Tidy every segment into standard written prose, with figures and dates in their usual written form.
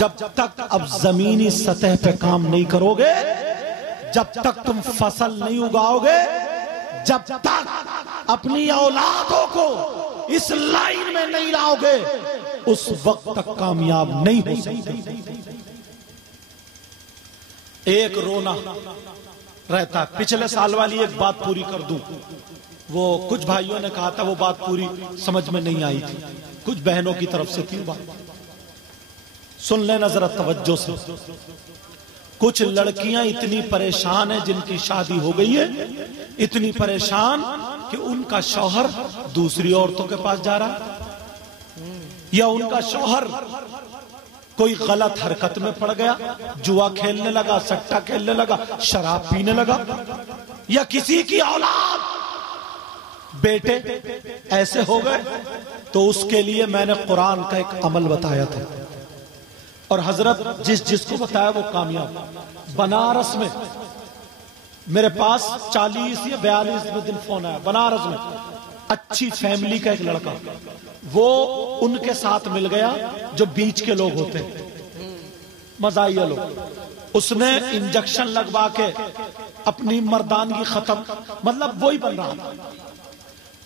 جب تک اب زمینی سطح پہ کام نہیں کرو گے، جب تک تم فصل نہیں اگاؤ گے، جب تک اپنی اولادوں کو اس لائن میں نہیں لاؤ گے، اس وقت تک کامیاب نہیں ہو سکتے۔ ایک رونا رہتا، پچھلے سال والی ایک بات پوری کر دوں، وہ کچھ بھائیوں نے کہا تھا وہ بات پوری سمجھ میں نہیں آئی تھی، کچھ بہنوں کی طرف سے تھی بات، سن لینا ذرا توجہ سے۔ کچھ لڑکیاں اتنی پریشان ہیں جن کی شادی ہو گئی ہے، اتنی پریشان کہ ان کا شوہر دوسری عورتوں کے پاس جا رہا ہے، یا ان کا شوہر کوئی غلط حرکت میں پڑ گیا، جوا کھیلنے لگا، سٹا کھیلنے لگا، شراب پینے لگا، یا کسی کی اولاد بیٹے ایسے ہو گئے، تو اس کے لیے میں نے قرآن کا ایک عمل بتایا تھا، اور حضرت جس کو بتایا وہ کامیاب۔ بنارس میں میرے پاس 40 یا 42 دن فون آیا، بنارس میں اچھی فیملی کا ایک لڑکا، وہ ان کے ساتھ مل گیا جو بیچ کے لوگ ہوتے ہیں، مزاحیہ لوگ، اس نے انجیکشن لگوا کے اپنی مردانگی ختم، مطلب وہی بن رہا تھا،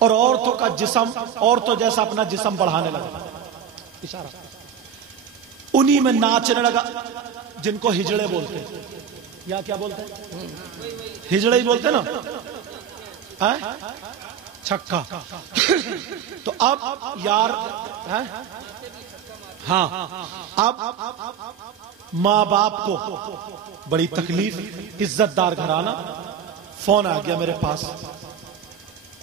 اور عورتوں کا جسم عورتوں جیسا اپنا جسم بڑھانے لگا، اشارہ انہی میں ناچنے لگا، جن کو ہجڑے بولتے ہیں، یا کیا بولتے ہیں، ہجڑے ہی بولتے ہیں نا، چھکا۔ تو اب یار ہاں، اب ماں باپ کو بڑی تکلیف، عزت دار گھرانہ، فون آ گیا میرے پاس،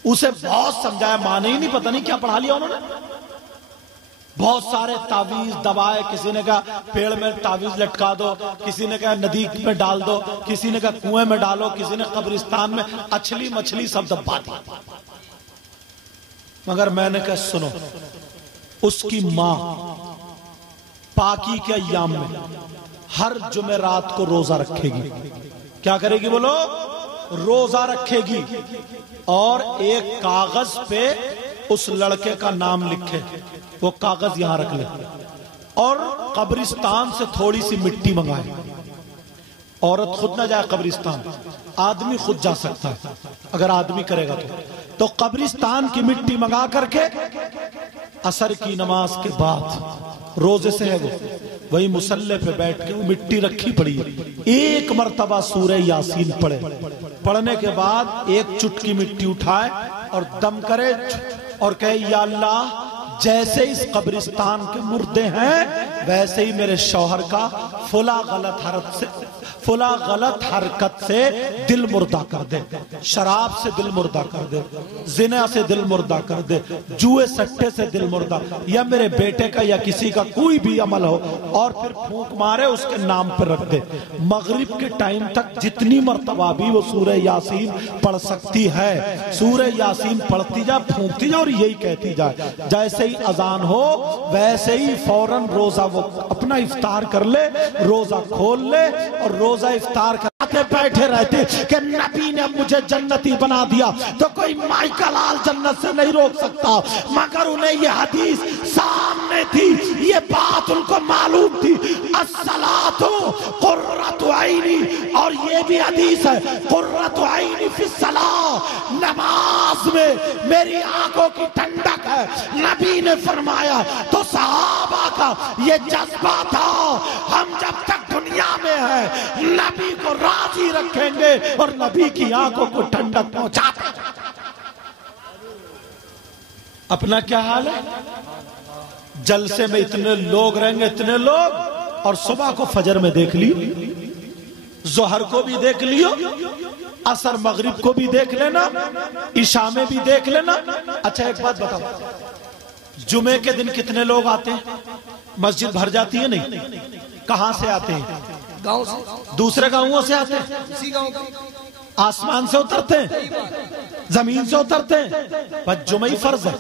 اسے بہت سمجھایا، ماں نے ہی نہیں، پتہ نہیں کیا پڑھا لیا انہوں نے، بہت سارے تعویذ دوائے، کسی نے کہا پیڑ میں تعویذ لٹکا دو، کسی نے کہا ندی میں ڈال دو، کسی نے کہا کنویں میں ڈالو، کسی نے قبرستان میں، اچھلی مچھلی سب دبا دی، مگر میں نے کہا سنو، اس کی ماں پاکی کے ایام میں ہر جمعرات کو روزہ رکھے گی، کیا کرے گی بولو، روزہ رکھے گی، اور ایک کاغذ پہ اس لڑکے کا نام لکھے، وہ کاغذ یہاں رکھ لے، اور قبرستان سے تھوڑی سی مٹی منگائے، عورت خود نہ جائے قبرستان، آدمی خود جا سکتا ہے اگر آدمی کرے گا تو قبرستان کی مٹی منگا کر کے عصر کی نماز کے بعد، روزے سے ہے وہ، وہی مصلی پہ بیٹھ کے وہ مٹی رکھی پڑی ہے، ایک مرتبہ سورہ یاسین پڑھے، پڑھنے کے بعد ایک چٹکی مٹی اٹھائے اور دم کرے اور کہے یا اللہ، جیسے اس قبرستان کے مردے ہیں ویسے ہی میرے شوہر کا فلاں غلط حرکت سے دل مردہ کر دے، شراب سے دل مردہ کر دے، زنا سے دل مردہ کر دے، جوئے سٹے سے دل مردہ، یا میرے بیٹے کا یا کسی کا کوئی بھی عمل ہو، اور پھر پھونک مارے اس کے نام پر رکھ دے۔ مغرب کے ٹائم تک جتنی مرتبہ بھی وہ سورہ یاسین پڑھ سکتی ہے، سورہ یاسین پڑھتی جا، پھونکتی جا، اور یہی کہتی جائے، جیسے ہی اذان ہو ویسے ہی فوراً روزہ وہ اپنا افطار کر لے، روزہ کھول لے، اور روزہ افطار کرتے بیٹھے رہتے کہ نبی نے مجھے جنتی بنا دیا تو کوئی مائیکل آل جنت سے نہیں روک سکتا، مگر انہیں یہ حدیث سامنے تھی، یہ بات ان کو معلوم تھی، الصلاۃ قرۃ عینی، اور یہ بھی حدیث ہے قرۃ عینی فی الصلاۃ، نماز میں میری آنکھوں کی ٹھنڈک ہے، نبی نے فرمایا۔ تو صحابہ کا یہ جذبہ تھا، ہم جب تک دنیا میں ہیں نبی کو راضی رکھیں گے اور نبی کی آنکھوں کو ٹھنڈک پہنچاتے ہیں۔ اپنا کیا حال ہے؟ جلسے میں اتنے لوگ رہیں گے، اتنے لوگ، اور صبح کو فجر میں دیکھ لیو، ظہر کو بھی دیکھ لیو، عصر مغرب کو بھی دیکھ لینا، عشاء میں بھی دیکھ لینا۔ اچھا ایک بات بتاؤ، جمعے کے دن کتنے لوگ آتے ہیں؟ مسجد بھر جاتی ہے نہیں؟ کہاں سے آتے ہیں؟ گاؤں سے، دوسرے گاؤں سے آتے ہیں، اسی گاؤں کا، آسمان سے اترتے ہیں، زمین سے اترتے ہیں، بس جمعہ فرض ہے،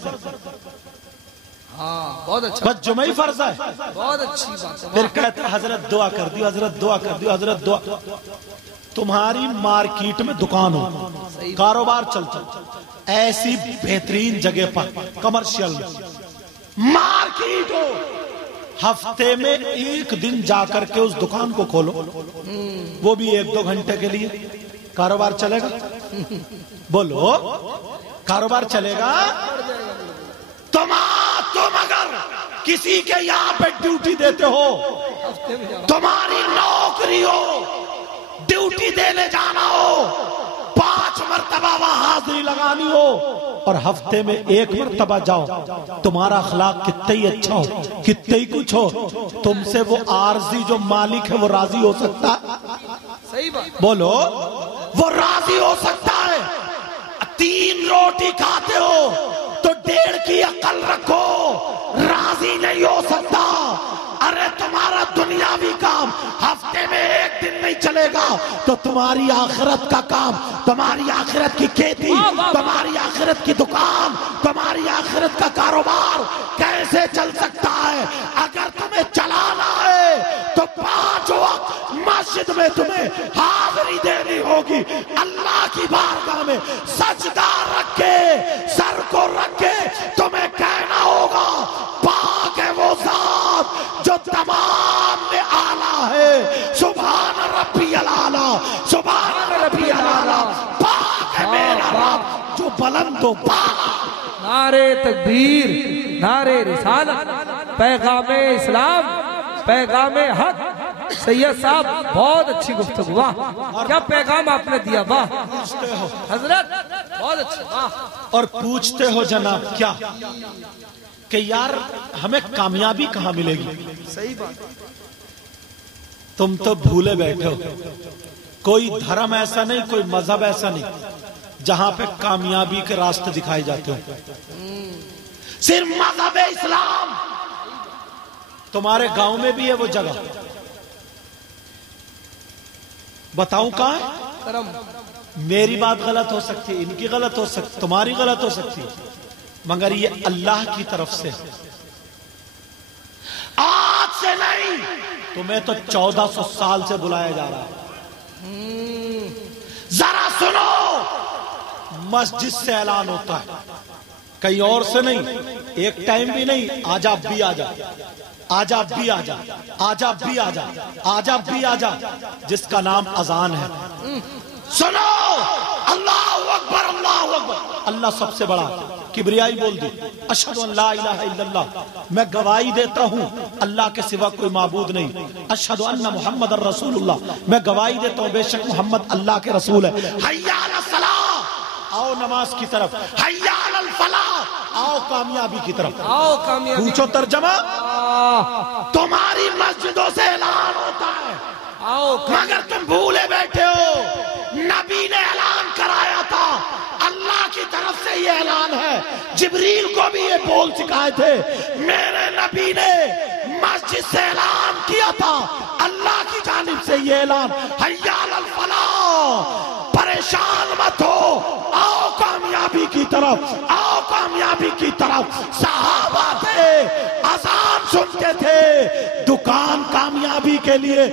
ہاں بہت اچھا، بس جمعہ فرض ہے، بہت اچھی بات ہے۔ پھر کہتے ہیں حضرت دعا کر دیو، حضرت دعا کر دیو، حضرت دعا۔ تمہاری مارکیٹ میں دکان ہو، کاروبار چلتا، ایسی بہترین جگہ پر، کمرشل مارکیٹ ہو، ہفتے میں ایک دن جا کر کے اس دکان کو کھولو، وہ بھی 1-2 گھنٹے کے لیے، کاروبار چلے گا؟ بولو، کاروبار چلے گا؟ تم اگر کسی کے یہاں پہ ڈیوٹی دیتے ہو، تمہاری نوکری ہو، ڈیوٹی دینے جانا ہو، 5 مرتبہ وہاں حاضری لگانی ہو اور ہفتے میں 1 مرتبہ جاؤ، تمہارا اخلاق کتنا ہی اچھا ہو، کتنا ہی کچھ ہو، تم سے وہ عارضی جو مالک ہے وہ راضی ہو سکتا ہے؟ بولو، وہ راضی ہو سکتا ہے؟ 3 روٹی کھاتے ہو تو 1.5 کی عقل رکھو، راضی نہیں ہو سکتا۔ ارے تمہارا دنیاوی کام ہفتے میں 1 دن نہیں چلے گا تو تمہاری آخرت کا کام، تمہاری آخرت کی کھیتی، تمہاری آخرت کی دکان، تمہاری آخرت کا کاروبار کیسے چل سکتا ہے؟ اگر تمہیں چلانا ہے تو 5 وقت مسجد میں تمہیں حاضری دینی ہوگی، اللہ کی بارگاہ میں سجدہ رکھ کے، سر کو رکھ کے تمہیں کہنا ہوگا پاک ہے وہ ذات جو تمام میں اعلیٰ ہے، سبحان ربی الاعلیٰ، سبحان ربی الاعلیٰ، پاک ہے میرا رب جو بلند و بالا۔ نعرہ تکبیر، نعرہ رسالت، پیغام اسلام، پیغام حق۔ سید صاحب بہت اچھی گفتگو، واہ کیا پیغام آپ نے دیا، واہ حضرت بہت اچھا، واہ۔ اور پوچھتے ہو جناب کیا کہ یار ہمیں کامیابی کہاں ملے گی؟ صحیح بات۔ تم تو بھولے بیٹھے ہو، کوئی دھرم ایسا نہیں، کوئی مذہب ایسا نہیں جہاں پہ کامیابی کے راستے دکھائے جاتے ہو۔ صرف مذہب اسلام۔ تمہارے گاؤں میں بھی ہے وہ جگہ، بتاؤں کہاں ہے؟ کرم۔ میری بات غلط ہو سکتی ہے، ان کی غلط ہو سکتی، تمہاری غلط ہو سکتی ہے، مگر یہ اللہ کی طرف سے آج سے نہیں، تمہیں تو 1400 سال سے بلایا جا رہا ہے۔ ذرا سنو، مسجد سے اعلان ہوتا ہے، کہیں اور سے نہیں، ایک ٹائم بھی نہیں، آج آپ بھی آ جا، آج آپ بھی آ جا، آج آپ بھی آ جا، آج آپ بھی آ جا، جس کا نام اذان ہے۔ سنو، اللہ اکبر، اللہ اکبر، اللہ سب سے بڑا، کبریائی بول دی، اشہد ان لا الہ الا اللہ، میں گواہی دیتا ہوں اللہ کے سوا کوئی معبود نہیں، اشہد ان محمد الرسول اللہ، میں گواہی دیتا ہوں بے شک محمد اللہ کے رسول ہے۔ حی علی الصلاۃ، آؤ نماز کی طرف، حی علی الفلاح، آؤ کامیابی کی طرف، آؤ کامیابی۔ پوچھو ترجمہ، تمہاری مسجدوں سے اعلان ہوتا ہے، آؤ مگر تم بھولے بیٹھے ہو، نبی نے اعلان کرایا تھا، اللہ کی طرف سے یہ اعلان ہے، جبریل کو بھی یہ بول سکھائے تھے، میرے نبی نے مسجد سے اعلان کیا تھا، اللہ کی جانب سے یہ اعلان، حی علی الفلاح، پریشان مت ہو، آؤ کامیابی کی طرف، آؤ کامیابی کی طرف۔ صحابہ تھے، اذان سنتے تھے، دکان کامیابی کے لیے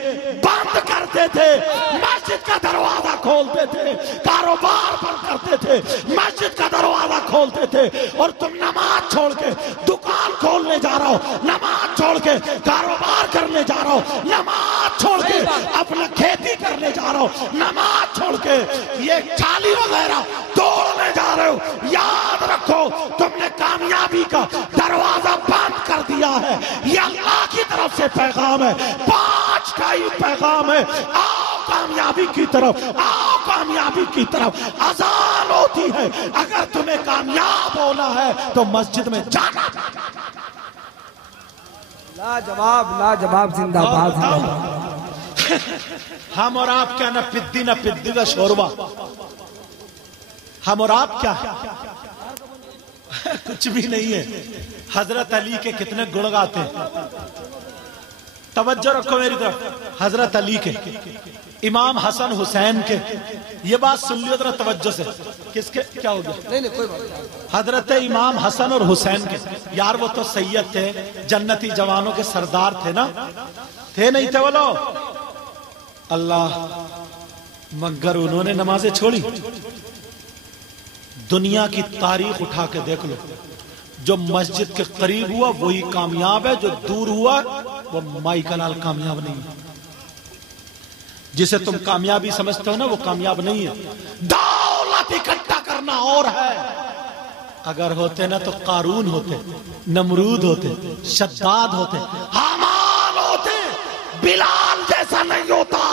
بند کرتے تھے، مسجد کا دروازہ کھولتے تھے، کاروبار بند کرتے تھے، مسجد کا دروازہ کھولتے تھے، اور تم نماز چھوڑ کے دکان کھولنے جا رہا ہو، نماز چھوڑ کے کاروبار کرنے جا رہا ہو، نماز چھوڑ کے اپنا کھیتی کرنے جا رہا ہو، نماز چھوڑ کے یہ چالی وغیرہ توڑنے جا رہے ہو، یاد رکھو تم نے کامیابی کا دروازہ بند کر دیا ہے۔ یہ اللہ کی طرف سے پیغام ہے، 5 کا ہی پیغام ہے، آؤ کامیابی کی طرف، آؤ کامیابی کی طرف۔ اذان ہوتی ہے، اگر تمہیں کامیاب ہونا ہے تو مسجد میں جانا۔ لاجواب، لاجواب، زندہ باد، زندہ باد۔ ہم اور آپ کیا، نہ پدی نہ پدی کا شوربہ، ہم اور آپ کیا ہے؟ کچھ بھی نہیں ہے۔ حضرت علی کے کتنے گن گاتے ہیں، توجہ رکھو میری طرف، حضرت علی کے، امام حسن حسین کے، یہ بات سن لیو ذرا توجہ سے، کس کے کیا ہو گیا؟ نہیں کوئی بات نہیں۔ حضرت امام حسن اور حسین کے، یار وہ تو سید تھے، جنتی جوانوں کے سردار تھے نا، تھے نہیں تھے وہ لوگ؟ اللہ، مگر انہوں نے نمازیں چھوڑی؟ دنیا کی تاریخ اٹھا کے دیکھ لو، جو مسجد کے قریب ہوا وہی کامیاب ہے، جو دور ہوا وہ مائی کا لال کامیاب نہیں ہے۔ جسے تم کامیابی سمجھتے ہو نا وہ کامیاب نہیں ہے۔ دولت اکٹھا کرنا اور ہے، اگر ہوتے نا تو قارون ہوتے، نمرود ہوتے، شداد ہوتے، حامان ہوتے، بلال جیسا نہیں ہوتا،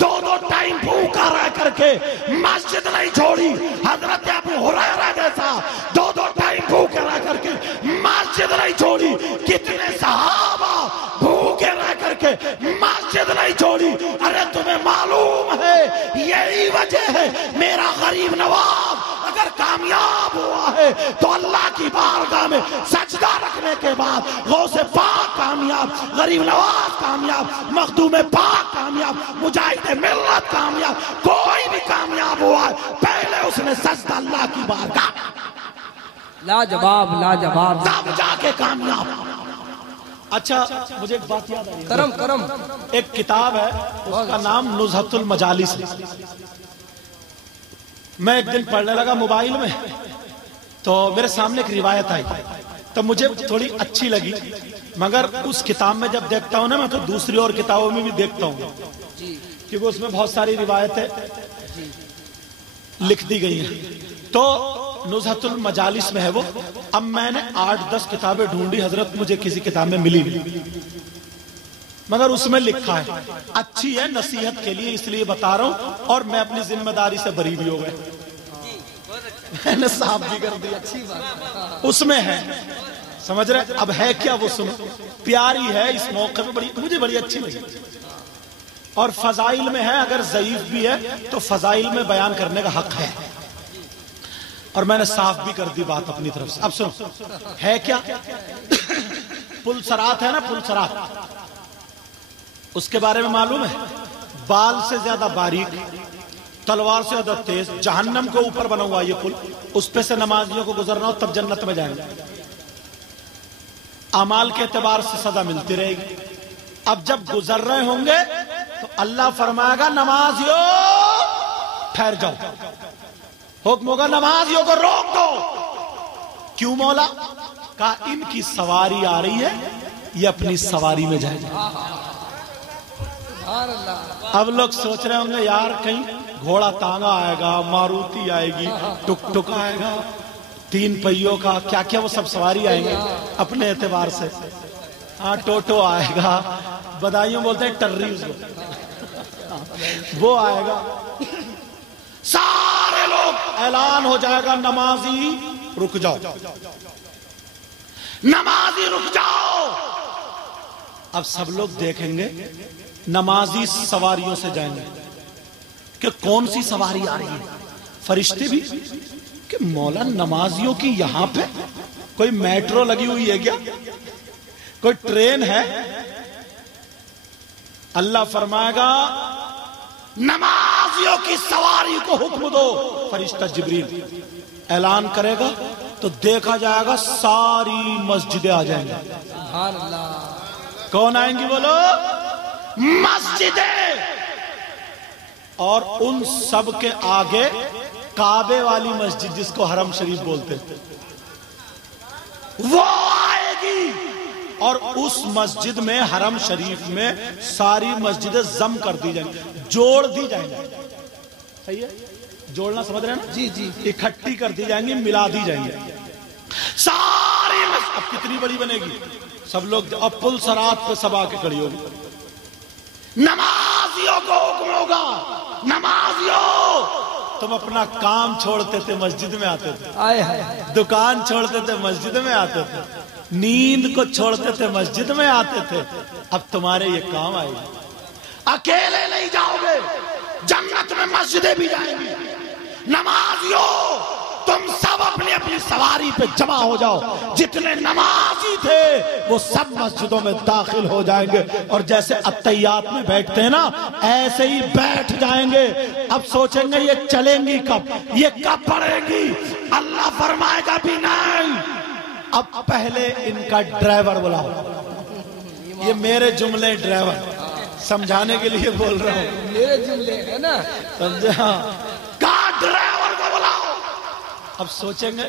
دو ٹائم بھوکا رہ کر کے مسجد نہیں چھوڑی، حضرت ابو ہریرہ جیسا دو ٹائم بھوکے رہ کر کے مسجد نہیں چھوڑی، کتنے صحابہ بھوکے رہ کر کے مسجد نہیں چھوڑی۔ ارے تمہیں معلوم ہے یہی وجہ ہے میرا غریب نواز اگر کامیاب ہوا ہے تو اللہ کی بارگاہ میں سجدہ رکھنے کے بعد غوث پاک کامیاب، غریب نواز کامیاب، مخدوم پاک کامیاب، مجاہد ملت کامیاب، کوئی بھی کامیاب ہوا ہے پہلے اس نے سجدہ اللہ کی بارگاہ لاجواب لاجواب تب جا کے کامیاب۔ اچھا مجھے ایک بات یاد آئی، کرم کرم ایک کتاب ہے اس کا نام نزہۃ المجالس ہے۔ میں ایک دن پڑھنے لگا موبائل میں تو میرے سامنے ایک روایت آئی تو مجھے تھوڑی اچھی لگی، مگر اس کتاب میں جب دیکھتا ہوں نا میں تو دوسری اور کتابوں میں بھی دیکھتا ہوں کیونکہ اس میں بہت ساری روایتیں لکھ دی گئی ہیں۔ تو نزہۃ المجالس میں ہے وہ، اب میں نے 8-10 کتابیں ڈھونڈی حضرت، مجھے کسی کتاب میں ملی نہیں، مگر اس میں لکھا ہے، اچھی ہے نصیحت کے لیے اس لیے بتا رہا ہوں، اور میں اپنی ذمہ داری سے بری بھی ہو گئے، میں نے صاف بھی کر دیا، اس میں ہے، سمجھ رہے؟ اب ہے کیا وہ سنو، پیاری ہے، اس موقع پہ مجھے بڑی اچھی لگی، اور فضائل میں ہے، اگر ضعیف بھی ہے تو فضائل میں بیان کرنے کا حق ہے، اور میں نے صاف بھی کر دی بات اپنی طرف سے۔ اب سنو ہے کیا، پلسرات ہے نا، پلسرات، اس کے بارے میں معلوم ہے، بال سے زیادہ باریک، تلوار سے زیادہ تیز، جہنم کو اوپر بنا ہوا یہ پل، اس پہ سے نمازیوں کو گزرنا ہو تب جنت میں جائیں گے، اعمال کے اعتبار سے سزا ملتی رہے گی۔ اب جب گزر رہے ہوں گے تو اللہ فرمائے گا نمازیوں ٹھہر جاؤ، حکم ہوگا نمازیوں کو روک دو، کیوں مولا؟ کہا ان کی سواری آ رہی ہے، یہ اپنی سواری میں جائے گا۔ اب لوگ سوچ رہے ہوں گے یار کہیں گھوڑا تانگا آئے گا، ماروتی آئے گی، ٹک ٹک آئے گا، 3 پہیوں کا کیا کیا وہ سب سواری آئیں گے اپنے اعتبار سے، ہاں ٹوٹو آئے گا، بدایوں بولتے ہیں ٹرری اس کو، وہ آئے گا، سارے لوگ اعلان ہو جائے گا نمازی رک جاؤ، نمازی رک جاؤ۔ اب سب لوگ دیکھیں گے نمازی سواریوں سے جائیں گے کہ کون سی سواری آ رہی ہے، فرشتے بھی کہ مولا نمازیوں کی یہاں پہ کوئی میٹرو لگی ہوئی ہے کیا، کوئی ٹرین ہے؟ اللہ فرمائے گا نمازیوں کی سواری کو حکم دو، فرشتہ جبریل اعلان کرے گا تو دیکھا جائے گا ساری مسجدیں آ جائیں گے۔ سبحان اللہ، کون آئیں گی بولو؟ مسجدیں، اور ان سب کے آگے کعبے والی مسجد جس کو حرم شریف بولتے وہ آئے گی، اور اس مسجد میں حرم شریف میں ساری مسجدیں ضم کر دی جائیں گی، جوڑ دی جائیں گی، صحیح ہے؟ جوڑنا سمجھ رہے ہیں نا؟ جی جی، اکٹھی کر دی جائیں گی، ملا دی جائیں گی ساری مسجد۔ اب کتنی بڑی بنے گی، سب لوگ اب پل سرات پہ سب آ کے کھڑی ہوگی، نمازیوں کو حکم ہوگا نمازیوں تم اپنا کام چھوڑتے تھے مسجد میں آتے تھے، آئے ہائے، دکان چھوڑتے تھے مسجد میں آتے تھے، نیند کو چھوڑتے تھے مسجد میں آتے تھے، اب تمہارے یہ کام آئے گی، اکیلے نہیں جاؤ گے، جنت میں مسجدیں بھی جائیں گی۔ نمازیوں تم سب اپنی اپنی سواری پہ جمع ہو جاؤ، جتنے نمازی تھے وہ سب مسجدوں میں داخل ہو جائیں گے، اور جیسے اتحیات میں بیٹھتے ہیں نا ایسے ہی بیٹھ جائیں گے۔ اب سوچیں گے یہ چلیں گی کب، یہ کب پڑیں گی؟ اللہ فرمائے گا بھی نہیں، اب پہلے ان کا ڈرائیور بلاؤ، یہ میرے جملے ڈرائیور سمجھانے کے لیے بول رہا ہوں، میرے جملے ہے نا، سمجھا؟ کہاں ڈرائیور کو بلاؤ۔ اب سوچیں گے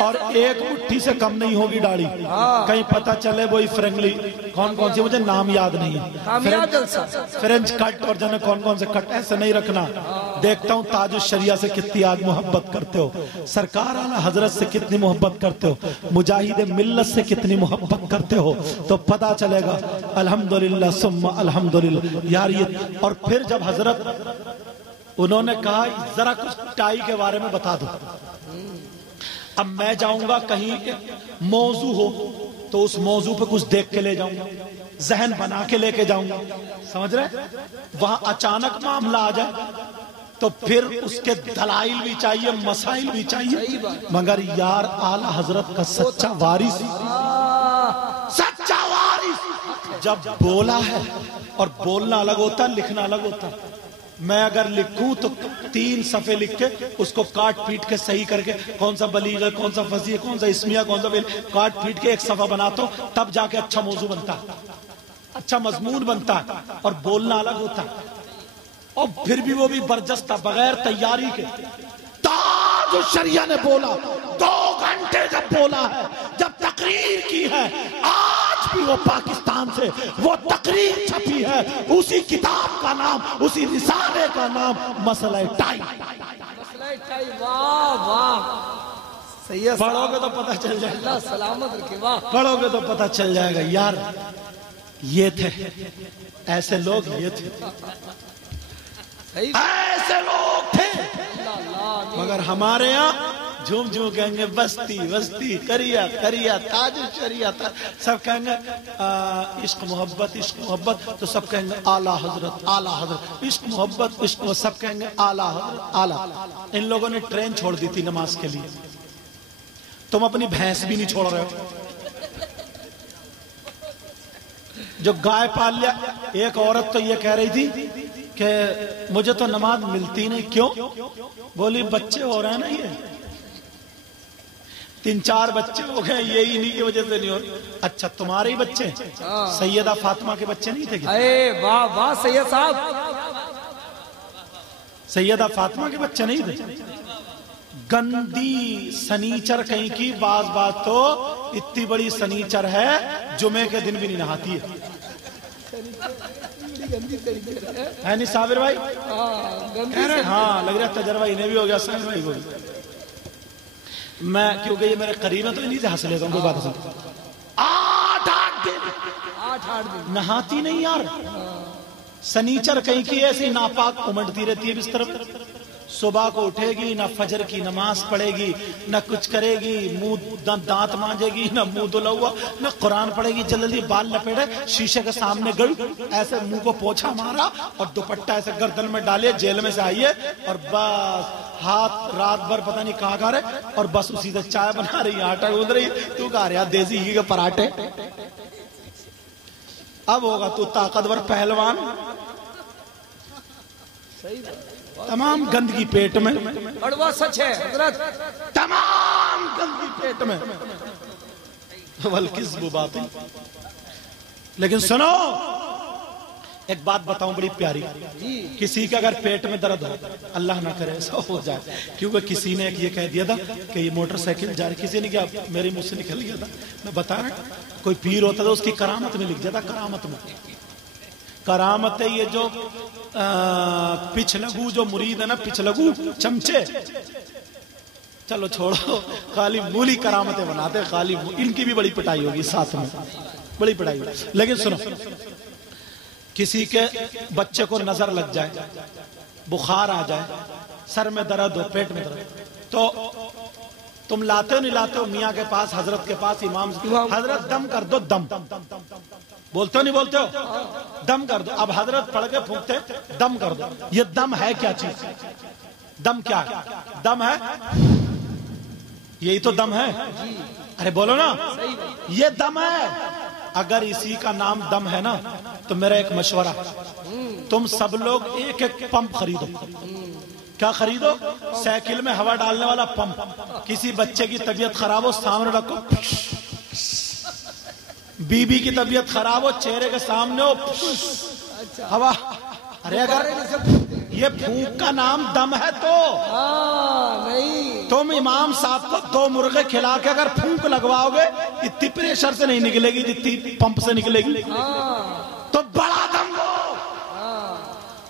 اور ایک مٹھی سے کم نہیں ہوگی داڑھی، کہیں پتہ چلے وہی فرنگلی کون کون سی، مجھے نام یاد نہیں ہے، فرنچ کٹ اور جنہیں کون کون سے کٹ، ایسے نہیں رکھنا۔ دیکھتا ہوں تاج الشریعہ سے کتنی آج محبت کرتے ہو، سرکار اعلیٰ حضرت سے کتنی محبت کرتے ہو، مجاہد ملت سے کتنی محبت کرتے ہو، تو پتہ چلے گا۔ الحمدللہ ثم الحمدللہ یار یہ۔ اور پھر جب حضرت انہوں نے کہا ذرا کچھ ٹائی کے بارے میں بتا دو، اب میں جاؤں گا کہیں موضوع ہو تو اس موضوع پہ کچھ دیکھ کے لے جاؤں گا، ذہن بنا کے لے کے جاؤں گا، سمجھ رہے؟ وہاں اچانک معاملہ آ جائے تو پھر اس کے دلائل بھی چاہیے، مسائل بھی چاہیے، مگر یار اعلیٰ حضرت کا سچا وارث جب بولا ہے، اور بولنا الگ ہوتا ہے، لکھنا الگ ہوتا ہے۔ میں اگر لکھوں تو 3 صفحے لکھ کے اس کو کاٹ پیٹ کے صحیح کر کے کون سا بلیغ ہے، کون سا فصیح ہے، کون سا اسمیہ، کون سا کاٹ پیٹ کے ایک صفحہ بناتا ہوں، تب جا کے اچھا موضوع بنتا ہے، اچھا مضمون بنتا ہے، اور بولنا الگ ہوتا ہے۔ اور پھر بھی وہ بھی برجستہ بغیر تیاری کے۔ تاج الشریعہ نے بولا 2 گھنٹے جب بولا ہے، جب تقریر کی ہے، آج بھی وہ پاکستان سے وہ تقریر چھپی ہے، اسی کتاب کا نام، اسی رسالے کا نام مسئلہ ٹائی۔ واہ واہ، پڑھو گے تو پتہ چل جائے گا، اللہ سلامت رکھے، واہ، پڑھو گے تو پتہ چل جائے گا۔ یار یہ تھے ایسے لوگ، یہ تھے ایسے لوگ تھے، مگر ہمارے ہاں جھوم جھوم کہیں گے بستی بستی، کریا کریا، تاج الشریعہ، سب کہیں گے عشق محبت عشق محبت، تو سب کہیں گے اعلیٰ حضرت اعلیٰ حضرت، عشق محبت عشق، سب کہیں گے اعلیٰ حضرت اعلیٰ۔ ان لوگوں نے ٹرین چھوڑ دی تھی نماز کے لیے، تم اپنی بھینس بھی نہیں چھوڑ رہے ہو۔ جو گائے پال لیا، ایک عورت تو یہ کہہ رہی تھی کہ مجھے تو نماز ملتی نہیں، کیوں؟ بولی بچے ہو رہے ہیں نا، یہ 3-4 بچے ہو گئے، یہی انہی کی وجہ سے نہیں ہو رہی۔ اچھا تمہارے ہی بچے؟ سیدہ فاطمہ کے بچے نہیں تھے کیا؟ اے واہ واہ سید صاحب، سیدہ فاطمہ کے بچے نہیں تھے؟ گندی سنیچر کہیں کی، بعض بات تو اتنی بڑی سنیچر ہے جمعے کے دن بھی نہیں نہاتی ہے نہیں صابر بھائی؟ ہاں لگ رہا تجربہ انہیں بھی ہو گیا، صابر بھائی کو بھی۔ میں کیونکہ یہ میرے قریب ہے تو انہیں سے ہنس لیتا ہوں، کوئی بات نہیں۔ 8 دن نہاتی نہیں یار، سنیچر کہیں کی ایسی ناپاک امٹتی رہتی ہے بستر پر، صبح کو اٹھے گی نہ فجر کی نماز پڑھے گی، نہ کچھ کرے گی، منہ دانت مانجے گی، نہ منہ دھلا ہوا، نہ قرآن پڑھے گی، جلدی بال لپیٹے، شیشے کے سامنے گڑ ایسے منہ کو پوچھا مارا اور دوپٹہ ایسے گردن میں ڈالے، جیل میں سے آئیے اور بس ہاتھ رات بھر پتہ نہیں کہاں کھا رہے، اور بس اسی سے چائے بنا رہی، آٹا گوندھ رہی، تو کہا رہا دیسی گھی کے پراٹھے۔ اب ہوگا تو طاقتور پہلوان، تمام گندگی پیٹ میں، بڑوا سچ ہے حضرت، تمام گندگی پیٹ میں، والکذب باطل۔ لیکن سنو ایک بات بتاؤں بڑی پیاری، کسی کا اگر پیٹ میں درد ہو، اللہ نہ کرے ایسا ہو جائے، کیونکہ کسی نے یہ کہہ دیا تھا کہ یہ موٹر سائیکل جا رہی، کسی نے کیا میرے منہ سے نکل گیا تھا، میں بتا رہا کوئی پیر ہوتا تھا اس کی کرامت میں لکھ جاتا، کرامت میں، کرامت ہے یہ جو پچھلگو جو مرید ہے نا، پچھلگو چمچے، چلو چھوڑو، خالی مولی کرامتیں بناتے، خالی ان کی بھی بڑی پٹائی ہوگی ساتھ میں، بڑی پٹائی ہوگی۔ لیکن سنو، کسی کے بچے کو نظر لگ جائے، بخار آ جائے، سر میں درد ہو، پیٹ میں درد، تو تم لاتے ہو نہیں لاتے ہو میاں کے پاس، حضرت کے پاس، امام سے، حضرت دم کر دو، دم بولتے ہو نہیں بولتے ہو؟ دم کر دو۔ اب حضرت پڑھ کے پھونکتے دم کر دو۔ یہ دم ہے کیا چیز؟ دم کیا ہے؟ دم ہے، یہی تو دم ہے، ارے بولو نا، یہ دم ہے۔ اگر اسی کا نام دم ہے نا تو میرا ایک مشورہ، تم سب لوگ ایک ایک پمپ خریدو۔ کیا خریدو؟ سائیکل میں ہوا ڈالنے والا پمپ۔ کسی بچے کی طبیعت خراب ہو سامنے رکھو، بی کی طبیعت خراب ہو چہرے کے سامنے ہو ہوا۔ ارے اگر یہ پھونک کا نام دم ہے تو نہیں تم امام صاحب کو 2 مرغے کھلا کے اگر پھونک لگواؤ گے اتنی پریشر سے نہیں نکلے گی جتنی پمپ سے نکلے گی، تو بڑا دم ہو۔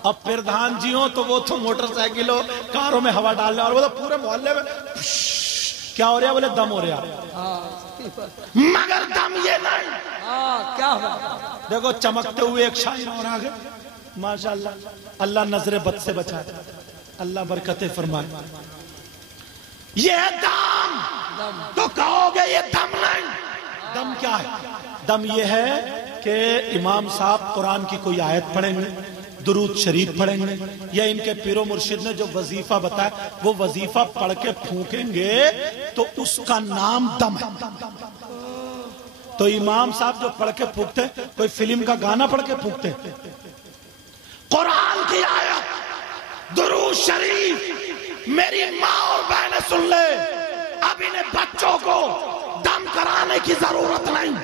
اب پردھان جی ہوں تو وہ تو موٹر سائیکلوں کاروں میں ہوا ڈالنے، اور وہ تو پورے محلے میں کیا ہو رہا ہے؟ بولے دم ہو رہا ہے، مگر دم یہ نہیں۔ کیا دیکھو چمکتے ہوئے ایک شاعر اور آگے، ماشاءاللہ، اللہ نظر بد سے بچائے، اللہ برکتیں فرمائے۔ یہ دم تو کہو گے یہ دم نہیں، دم کیا ہے؟ دم یہ ہے کہ امام صاحب قرآن کی کوئی آیت پڑھیں گے، درود شریف پڑھیں گے، یا ان کے پیر و مرشد نے جو وظیفہ بتایا وہ وظیفہ پڑھ کے پھونکیں گے تو اس کا نام دم ہے۔ تو امام صاحب جو پڑھ کے پھونکتے، کوئی فلم کا گانا پڑھ کے پھونکتے، قرآن کی آیت، درود شریف، میری ماں اور بہنیں سن لے، اب انہیں بچوں کو دم کرانے کی ضرورت نہیں،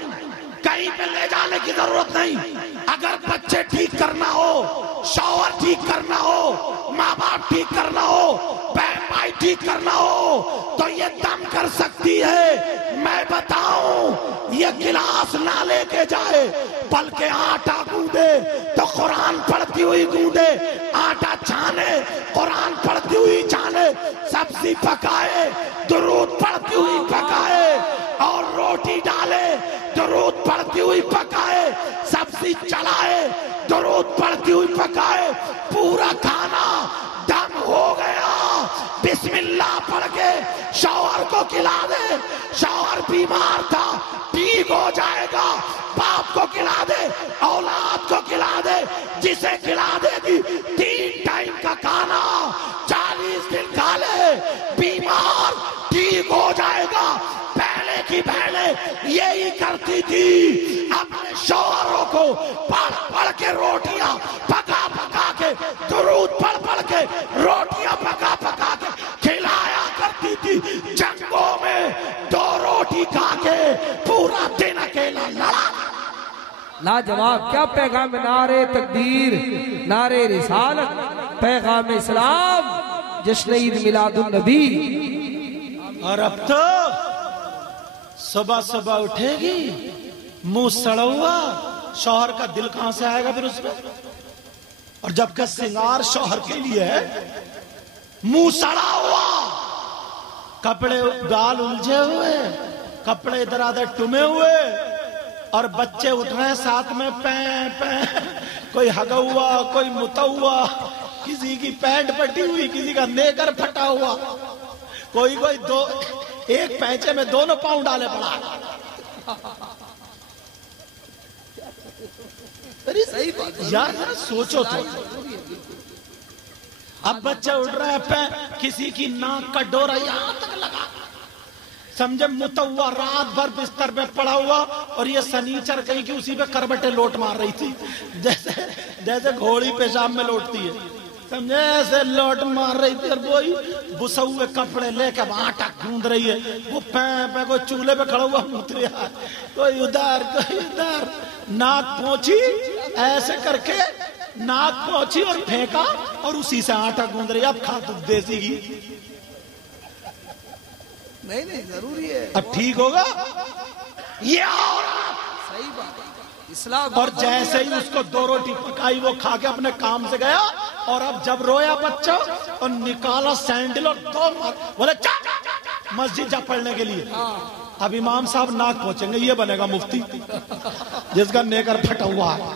کہیں پہ لے جانے کی ضرورت نہیں۔ اگر بچے ٹھیک کرنا ہو، شوہر ٹھیک کرنا ہو، ماں باپ ٹھیک کرنا ہو، بہن بھائی ٹھیک کرنا ہو تو یہ دم کر سکتی ہے۔ میں بتاؤں، یہ گلاس نہ لے کے جائے بلکہ آٹا گوندے تو قرآن پڑھتی ہوئی گوندے، آٹا چھانے قرآن پڑھتی ہوئی چھانے، سبزی پکائے درود پڑھتی ہوئی پکائے، اور روٹی ڈالے درود پڑھتی ہوئی پکائے، سبزی چلائے درود پڑھتی ہوئی پکائے، پورا کھانا دم ہو گیا۔ بسم اللہ پڑھ کے شوہر کو کھلا دے، شوہر بیمار تھا ٹھیک ہو جائے گا، باپ کو کھلا دے، اولاد کو کھلا دے، جسے کھلا دے گی 3 ٹائم کا کھانا 40 دن کھا لے، بیمار ٹھیک ہو جائے گا۔ پہلے کی بہنیں یہی کرتی تھی، اپنے شوہروں کو پڑھ پڑھ کے روٹیاں پکا پکا کے، درود پڑھ پڑھ کے روٹیاں پکا پکا کے کھلایا کرتی تھی۔ جنگوں میں 2 روٹی کھا کے پورا دن اکیلا لڑا۔ لاجواب، کیا پیغام، نعرے تکبیر، نعرے رسالت، پیغام اسلام، جشن عید میلاد النبی۔ اور اب تو صبح صبح اٹھے گی منہ سڑا ہوا، شوہر کا دل کہاں سے آئے گا پھر اس میں؟ اور جبکہ سنگار شوہر کے لیے ہے، منہ سڑا ہوا، کپڑے گال الجھے ہوئے، کپڑے ادھر ادھر ٹمے ہوئے، اور بچے اٹھ رہے ہیں ساتھ میں پین پین، کوئی ہگا ہوا، کوئی متا ہوا، کسی کی پینٹ پھٹی ہوئی، کسی کا نیکر پھٹا ہوا، کوئی ایک پینچے میں 2 پاؤں ڈالے پڑا۔ یار سوچو تو، اب بچے اٹھ رہے ہیں، کسی کی ناک کا ڈورا یہاں تک لگا، سمجھے متوا رات بھر بستر پہ پڑا ہوا، اور یہ سنیچر کہیں کہ اسی پہ کربٹیں لوٹ مار رہی تھی، جیسے گھوڑی پیشاب میں لوٹتی ہے، سمجھے ایسے لوٹ مار رہی تھی، اور وہی بسے ہوئے کپڑے لے کے آٹا گوندھ رہی ہے، وہ پہ کوئی چولہے پہ کھڑا ہوا موت رہا ہے، کوئی ادھر کوئی ادھر، ناک پہنچی ایسے کر کے، ناک پہنچی اور پھینکا، اور اسی سے آٹا گوندھ رہی ہے۔ اب کھا تو دیسی گھی نہیں ضروری ہے، اب ٹھیک ہوگا یہ عورت، صحیح بات ہے اسلام۔ اور جیسے ہی اس کو 2 روٹی پکائی وہ کھا کے اپنے کام سے گیا، اور اب جب رویا بچہ اور نکالا سینڈل اور 2 مار، بولے مسجد جا پڑھنے کے لیے۔ اب امام صاحب ناک پہنچیں گے، یہ بنے گا مفتی جس کا نیکر پھٹا ہوا ہے،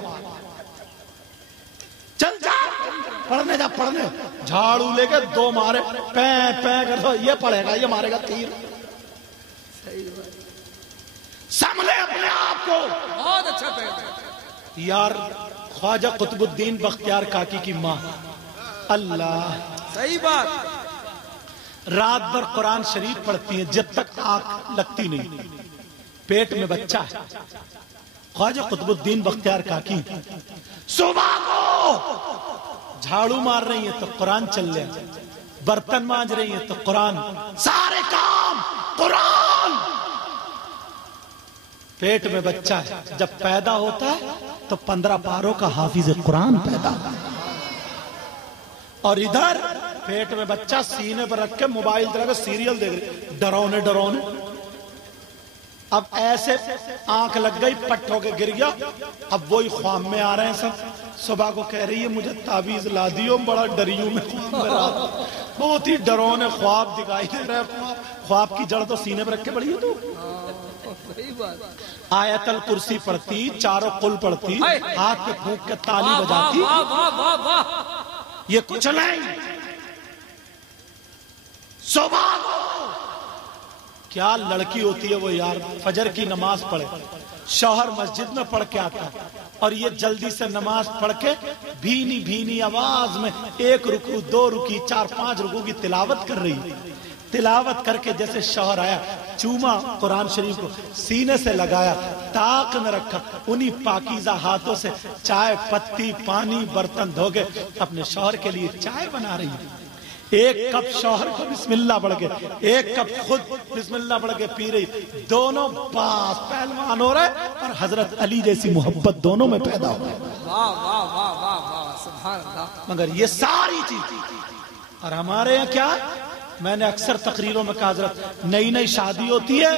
چل جا پڑھنے جا پڑھنے، جھاڑو لے کے 2 مارے، پین پین کر دو، یہ پڑھے گا، یہ مارے گا تیر۔ سنبھلے اپنے آپ کو۔ بہت اچھا پیغام یار خواجہ قطب الدین بختیار کاکی کی ماں، اللہ، صحیح بات، رات بھر قرآن شریف پڑھتی ہیں جب تک آنکھ لگتی نہیں، پیٹ میں بچہ ہے۔ خواجہ قطب الدین بختیار کاکی صبح کو جھاڑو مار رہی ہیں تو قرآن چل رہے ہیں، برتن مانج رہی ہیں تو قرآن، سارے کام قرآن۔ پیٹ میں بچہ ہے، جب پیدا ہوتا ہے تو 15 پاروں کا حافظ قرآن پیدا، اور ادھر پیٹ میں بچہ سینے پر رکھ کے موبائل چلا کے سیریل دیکھ رہے، ڈرونے ڈرونے. اب ایسے آنکھ لگ گئی، پٹ ہو کے گر گیا. اب وہی خواب میں آ رہے ہیں سب. صبح کو کہہ رہی ہے مجھے تعویذ لا دیو، بڑا ڈری ہوں میں خواب میں رہا. بہت ہی ڈرونے خواب دکھائی دے رہے. خواب کی جڑ تو سینے پر رکھ کے بڑی ہے. تو آیت الکرسی پڑھتی، چاروں قل پڑھتی، ہاتھ پہ پھونک کے تالی بجاتی. یہ کچھ نہیں. صبح کیا لڑکی ہوتی ہے وہ یار، فجر کی نماز پڑھے، شوہر مسجد میں پڑھ کے آتا ہے اور یہ جلدی سے نماز پڑھ کے بھینی بھینی آواز میں 1 رکوع 2 رکوع 4 5 رکوع کی تلاوت کر رہی ہے. تلاوت کر کے جیسے شوہر آیا، چوما قرآن شریف کو، سینے سے لگایا، طاق میں رکھا، انہی پاکیزہ ہاتھوں سے چائے پتی پانی برتن دھو کے اپنے شوہر کے لیے چائے بنا رہی ہے. 1 کپ شوہر کو بسم اللہ پڑھ کے، 1 کپ خود بسم اللہ پڑھ کے پی رہی. دونوں باس پہلوان ہو رہے اور حضرت علی جیسی محبت دونوں میں پیدا ہو رہی. مگر یہ ساری چیز. اور ہمارے یہاں کیا، میں نے اکثر تقریروں میں کہا حضرت نئی نئی شادی ہوتی ہے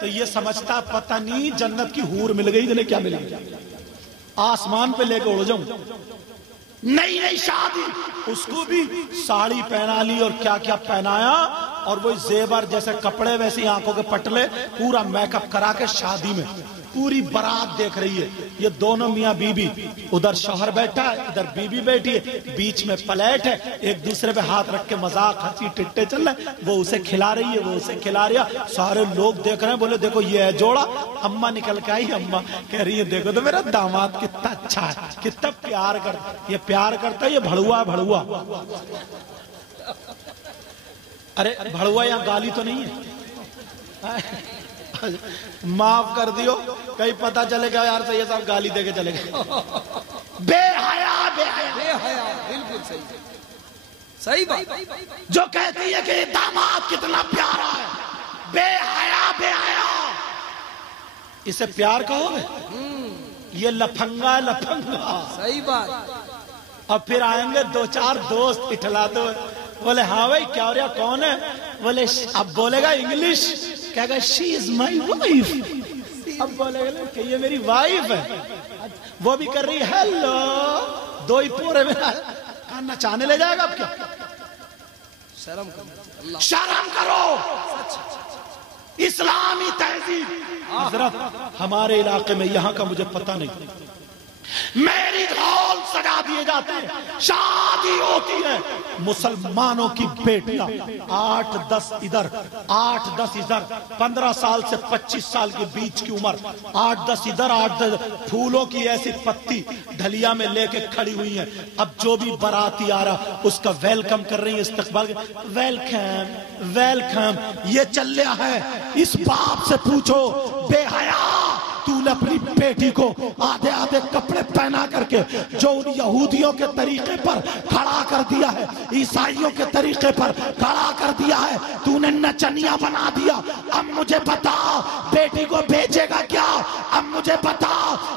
تو یہ سمجھتا پتہ نہیں جنت کی حور مل گئی جنہیں کیا مل گئی، آسمان پہ لے کے اڑ جاؤں. نئی نئی شادی، اس کو بھی ساڑی پہنا لی اور کیا کیا پہنایا، اور وہی زیور جیسے کپڑے ویسے آنکھوں کے پٹلے، پورا میک اپ کرا کے شادی میں پوری برات دیکھ رہی ہے. یہ دونوں میاں بیوی، ادھر شوہر بیٹھا ہے ادھر بیوی بیٹھی ہے، بیچ میں پلیٹ ہے، ایک دوسرے پہ ہاتھ رکھ کے مذاق ہنسی ٹٹے چل رہے ہیں. وہ اسے کھلا رہی ہے، وہ اسے کھلا رہی ہے. سارے لوگ دیکھ رہے ہیں، بولے دیکھو یہ ہے جوڑا. اماں نکل کے آئی، اماں کہہ رہی ہے دیکھو تو میرا داماد کتنا اچھا ہے، کتنا پیار کرتا. یہ پیار کرتا ہے، یہ بھڑوا بھڑوا. ارے بھڑوا یہاں گالی تو نہیں ہے، معاف کر دیو، کہیں پتہ چلے گا یار سید صاحب گالی دے کے چلے گئے. بے حیا بے حیا. بالکل صحیح، صحیح بات. جو کہتی ہے کہ یہ داماد کتنا پیارا ہے، بے حیا بے حیا. اسے پیار کہو گے؟ یہ لفنگا لفنگا. صحیح بات. اور پھر آئیں گے 2-4 دوست اٹھلاتے ہوئے، بولے ہاں بھائی کیا ہو رہا، کون ہے؟ بولے اب بولے گا انگلش، کہے گا she is my wife. اب بولے گا کہ یہ میری وائف ہے. وہ بھی کر رہی ہے ہیلو، 2 ہی پورے میں کہاں نچانے لے جائے گا. اب کیا شرم کرو. اسلامی تہذیب. حضرت ہمارے علاقے میں یہاں کا مجھے پتہ نہیں، میری ہال سجا دیے جاتے ہیں، شادی ہوتی ہے، مسلمانوں کی بیٹیاں 8-10 ادھر 8-10 ادھر، 15 سال سے 25 سال کے بیچ کی عمر، 8-10 ادھر 8-10 پھولوں کی ایسی پتی ڈھلیا میں لے کے کھڑی ہوئی ہیں. اب جو بھی باراتی آ رہا اس کا ویلکم کر رہی ہیں، استقبال، ویلکم ویلکم. یہ چل رہا ہے. اس باپ سے پوچھو بے حیا، تو نے اپنی بیٹی کو آدھے آدھے کپڑے پہنا کر کے جو ان یہودیوں کے طریقے پر کھڑا کر دیا ہے، عیسائیوں کے طریقے پر کھڑا کر دیا ہے، تو نے نچنیا بنا دیا. اب مجھے بتا بیٹی کو بھیجے گا کیا؟ اب مجھے بتا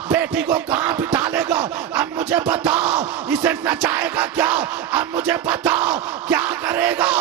بیٹی کو کہاں بٹھالے گا؟ اب مجھے بتا اسے نچائے گا کیا؟ اب مجھے بتا کیا کرے گا؟